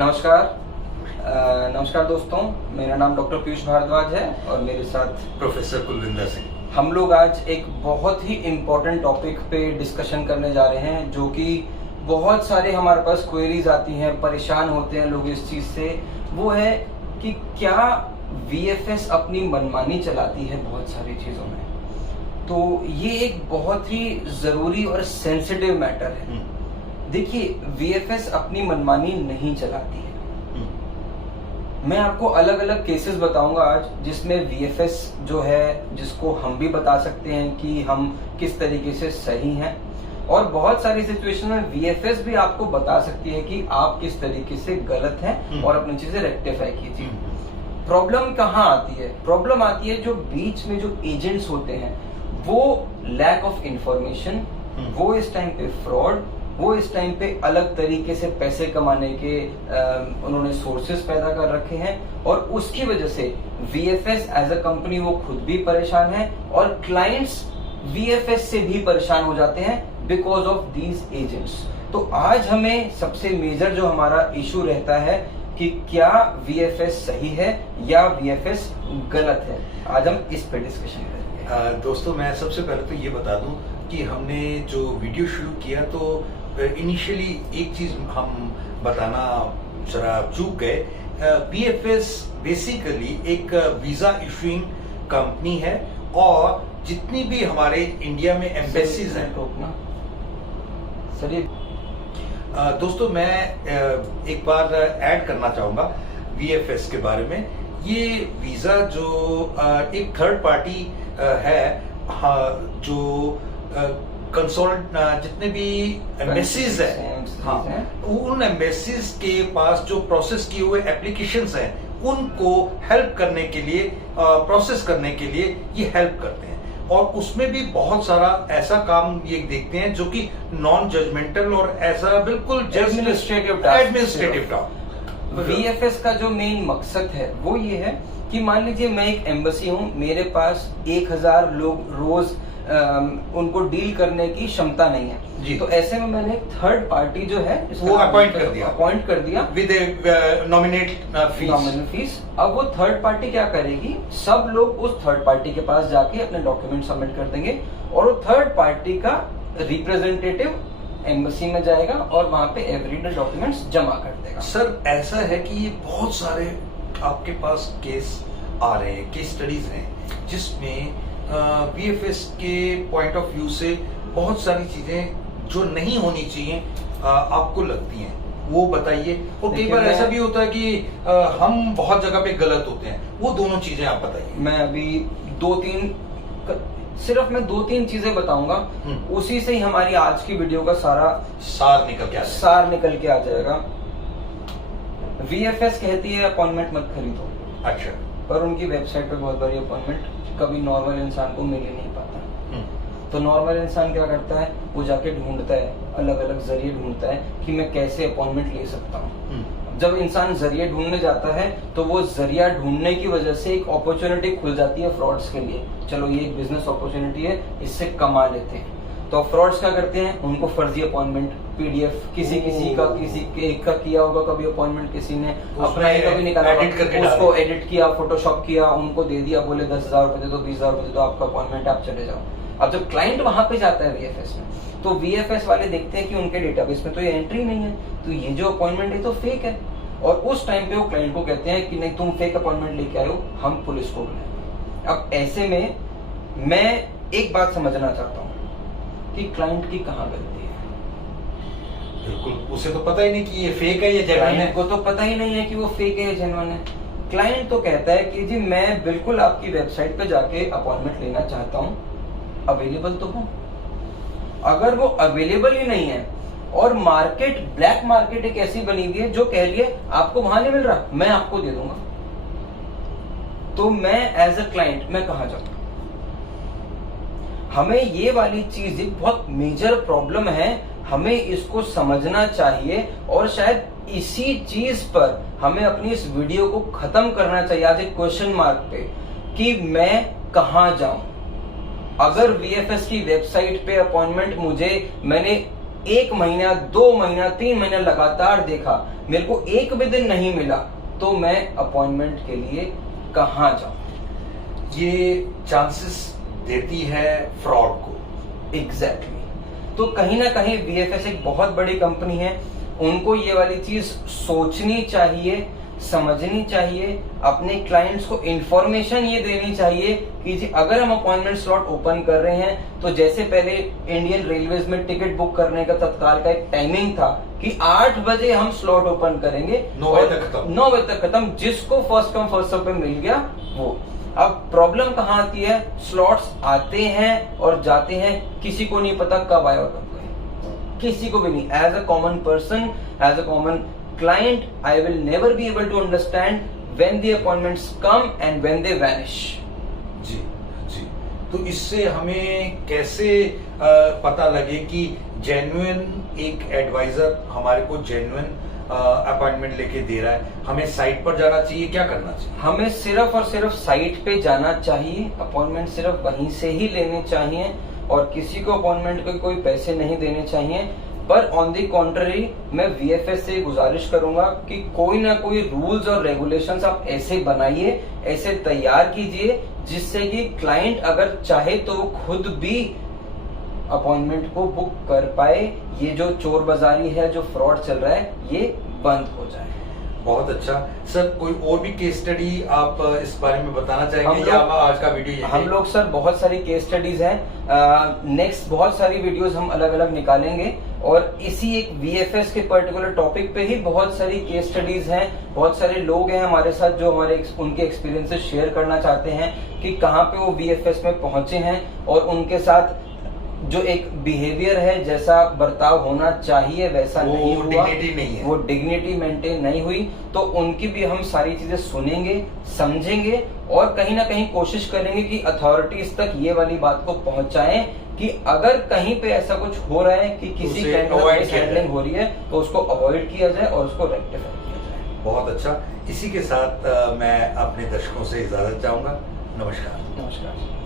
नमस्कार नमस्कार दोस्तों, मेरा नाम डॉक्टर पीयूष भारद्वाज है और मेरे साथ प्रोफेसर कुलविंदर सिंह। हम लोग आज एक बहुत ही इम्पोर्टेंट टॉपिक पे डिस्कशन करने जा रहे हैं, जो कि बहुत सारे हमारे पास क्वेरीज आती हैं, परेशान होते हैं लोग इस चीज़ से। वो है कि क्या वीएफएस अपनी मनमानी चलाती है बहुत सारी चीज़ों में। तो ये एक बहुत ही ज़रूरी और सेंसिटिव मैटर है। देखिए, वीएफएस अपनी मनमानी नहीं चलाती है। मैं आपको अलग अलग केसेस बताऊंगा आज, जिसमें वीएफएस जो है, जिसको हम भी बता सकते हैं कि हम किस तरीके से सही हैं, और बहुत सारी सिचुएशन में वीएफएस भी आपको बता सकती है कि आप किस तरीके से गलत हैं और अपनी चीजें रेक्टिफाई कीजिए। प्रॉब्लम कहाँ आती है? प्रॉब्लम आती है जो बीच में जो एजेंट्स होते हैं, वो लैक ऑफ इंफॉर्मेशन, वो इस टाइम पे फ्रॉड, वो इस टाइम पे अलग तरीके से पैसे कमाने के उन्होंने सोर्सेस पैदा कर रखे हैं, और उसकी वजह से वीएफएस एज अ कंपनी वो खुद भी परेशान है और क्लाइंट्स वीएफएस से भी परेशान हो जाते हैं बिकॉज ऑफ दीज एजेंट्स। तो आज हमें सबसे मेजर जो हमारा इशू रहता है कि क्या वीएफएस सही है या वीएफएस गलत है, आज हम इस पे डिस्कशन करेंगे। दोस्तों, मैं सबसे पहले तो ये बता दूं कि हमने जो वीडियो शुरू किया तो इनिशियली एक चीज हम बताना जरा चूक गए। वीएफएस बेसिकली एक वीजा इशूइंग कंपनी है, और जितनी भी हमारे इंडिया में एम्बेसीज हैं। सर दोस्तों, मैं एक बार ऐड करना चाहूंगा वीएफएस के बारे में। ये वीजा जो एक थर्ड पार्टी है, जो कंसल्ट जितने भी एम्बेसीज हैं, उन एम्बेसीज के पास जो प्रोसेस किए हुए एप्लीकेशंस हैं, उनको हेल्प करने के लिए, प्रोसेस करने के लिए ये हेल्प करते हैं। और उसमें भी बहुत सारा ऐसा काम ये देखते हैं जो कि नॉन जजमेंटल और ऐसा बिल्कुल एडमिनिस्ट्रेटिव काम। वीएफएस का जो मेन मकसद है वो ये है कि मान लीजिए मैं एक एम्बेसी हूँ, मेरे पास 1000 लोग रोज उनको डील करने की क्षमता नहीं है जी। तो ऐसे में मैंने एक थर्ड पार्टी जो है वो अपॉइंट कर दिया विद नॉमिनल फीस। अब वो थर्ड पार्टी क्या करेगी, सब लोग उस थर्ड पार्टी के पास जाके अपने डॉक्यूमेंट सबमिट कर देंगे, और वो थर्ड पार्टी का रिप्रेजेंटेटिव एम्बेसी में जाएगा और वहां पे एवरीडे डॉक्यूमेंट्स जमा कर देगा। सर, ऐसा है कि ये बहुत सारे आपके पास केस आ रहे हैं, केस स्टडीज हैं, जिसमें वीएफएस के पॉइंट ऑफ व्यू से बहुत सारी चीजें जो नहीं होनी चाहिए आपको लगती हैं, वो बताइए। और कई बार ऐसा भी होता है कि हम बहुत जगह पे गलत होते हैं, वो दोनों चीजें आप बताइए। मैं अभी सिर्फ मैं 2-3 चीजें बताऊंगा, उसी से ही हमारी आज की वीडियो का सारा सार निकल के आ जाएगा। वीएफएस कहती है अपॉइंटमेंट मत खरीदो, अच्छा, पर उनकी वेबसाइट पे बहुत बारी अपॉइंटमेंट कभी नॉर्मल इंसान को मिल ही नहीं पाता। तो नॉर्मल इंसान क्या करता है, वो जाके ढूंढता है, अलग अलग जरिए ढूंढता है कि मैं कैसे अपॉइंटमेंट ले सकता हूँ। जब इंसान जरिए ढूंढने जाता है तो वो जरिया ढूंढने की वजह से एक अपॉर्चुनिटी खुल जाती है फ्रॉड्स के लिए। चलो, ये एक बिजनेस अपॉर्चुनिटी है, इससे कमा लेते हैं। तो फ्रॉड्स क्या करते हैं, उनको फर्जी अपॉइंटमेंट पीडीएफ किसी का किया होगा कभी अपॉइंटमेंट, किसी ने अपना कभी निकाला, उसको एडिट किया, फोटोशॉप किया, उनको दे दिया, बोले 10,000 रुपए दे दो, 20,000 रुपए दे दो, आपका अपॉइंटमेंट, आप चले जाओ। अब जब क्लाइंट वहां पे जाता है वीएफएस में, तो वीएफएस वाले देखते हैं कि उनके डेटाबेस में तो ये एंट्री नहीं है, तो ये जो अपॉइंटमेंट है तो फेक है। और उस टाइम पे वो क्लाइंट को कहते हैं कि नहीं, तुम फेक अपॉइंटमेंट लेके आए हो, हम पुलिस को बुलाएंगे। अब ऐसे में मैं एक बात समझना चाहता हूँ कि क्लाइंट की कहाँ गलती है। बिल्कुल, उसे तो पता ही नहीं कि ये फेक है या जेन्युइन है। को तो पता ही नहीं है कि वो फेक है या जेन्युइन है। क्लाइंट तो कहता है कि जी मैं बिल्कुल आपकी वेबसाइट पे जाके अपॉइंटमेंट लेना चाहता हूँ, अवेलेबल तो हूँ। अगर वो अवेलेबल ही नहीं है और मार्केट, ब्लैक मार्केट एक ऐसी बनी हुई है जो कह रही है आपको वहां नहीं मिल रहा, मैं आपको दे दूंगा, तो मैं एज अ क्लाइंट मैं कहां जाऊंगा? हमें ये वाली चीज एक बहुत मेजर प्रॉब्लम है, हमें इसको समझना चाहिए, और शायद इसी चीज पर हमें अपनी इस वीडियो को खत्म करना चाहिए आज एक क्वेश्चन मार्क पे, कि मैं कहां जाऊं। अगर वीएफएस की वेबसाइट पे अपॉइंटमेंट मैंने 1 महीना, 2 महीना, 3 महीना लगातार देखा, मेरे को एक भी दिन नहीं मिला, तो मैं अपॉइंटमेंट के लिए कहाँ जाऊं? ये चांसेस देती है फ्रॉड को। एग्जैक्टली तो कहीं ना कहीं VFS एक बहुत बड़ी कंपनी है, उनको ये वाली चीज सोचनी चाहिए, समझनी चाहिए, अपने क्लाइंट्स को इंफॉर्मेशन ये देनी चाहिए कि जी अगर हम अपॉइंटमेंट स्लॉट ओपन कर रहे हैं तो जैसे पहले इंडियन रेलवेज में टिकट बुक करने का तत्काल का एक टाइमिंग था कि 8 बजे हम स्लॉट ओपन करेंगे, 9 बजे तक खत्म। 9 बजे तक खत्म, जिसको फर्स्ट कम फर्स्ट सर्व पे मिल गया वो। अब प्रॉब्लम कहाँ आती है, स्लॉट्स आते हैं और जाते हैं, किसी को नहीं पता कब आए और कब गए, किसी को भी नहीं। As a common person, as a common client, I will never be able to understand when the appointments come and when they vanish. जी जी, तो इससे हमें कैसे पता लगे कि जेन्युइन एक एडवाइजर हमारे को जेन्युइन अपॉइंटमेंट लेके दे रहा है? हमें साइट पर जाना चाहिए, क्या करना चाहिए? हमें सिर्फ और सिर्फ साइट पे जाना चाहिए, अपॉइंटमेंट सिर्फ वहीं से ही लेने चाहिए और किसी को अपॉइंटमेंट के कोई पैसे नहीं देने चाहिए। पर ऑन दी कॉन्ट्ररी मैं VFS से गुजारिश करूंगा कि कोई ना कोई रूल्स और रेगुलेशंस आप ऐसे बनाइए, ऐसे तैयार कीजिए जिससे कि क्लाइंट अगर चाहे तो वो खुद भी अपॉइंटमेंट को बुक कर पाए। ये जो चोर बाजारी है, जो फ्रॉड चल रहा है, ये बंद हो जाए। बहुत अच्छा सर, कोई और भी केस स्टडी आप इस बारे में बताना चाहेंगे या आज का वीडियो? हम लोग सर बहुत सारी केस स्टडीज हैं, नेक्स्ट बहुत सारी वीडियोस हम अलग अलग निकालेंगे और इसी एक VFS के पर्टिकुलर टॉपिक पे ही बहुत सारी केस स्टडीज हैं। बहुत सारे लोग हैं हमारे साथ जो हमारे उनके एक्सपीरियंसेस शेयर करना चाहते हैं कि कहाँ पे वो VFS में पहुंचे हैं और उनके साथ जो एक बिहेवियर है, जैसा बर्ताव होना चाहिए वैसा नहीं हुआ, डिग्निटी नहीं है, वो डिग्निटी मेंटेन नहीं हुई, तो उनकी भी हम सारी चीजें सुनेंगे, समझेंगे और कहीं ना कहीं कोशिश करेंगे कि अथॉरिटीज तक ये वाली बात को पहुंचाएं कि अगर कहीं पे ऐसा कुछ हो रहा है कि किसी हैंडलिंग हो रही है तो उसको अवॉइड किया जाए और उसको रेक्टिफाई किया जाए। बहुत अच्छा, इसी के साथ मैं अपने दर्शकों से इजाजत चाहूंगा। नमस्कार। नमस्कार।